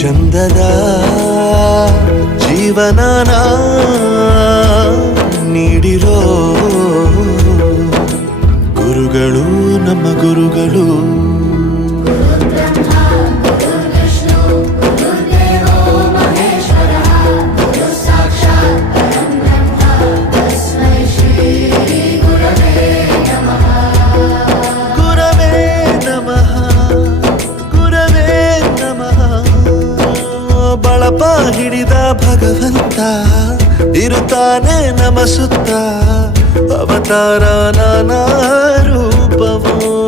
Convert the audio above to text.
ಚಂದದ ಜೀವನನ ನೀಡಿರೋ ಗುರುಗಳು ನಮ್ಮ ಗುರುಗಳು. ಬಳಪ ಹಿಡಿದ ಭಗವಂತ ಇರುತ್ತಾನೆ ನಮ ಸುತ್ತ, ಅವತಾರ ನಾನಾ ರೂಪವೋ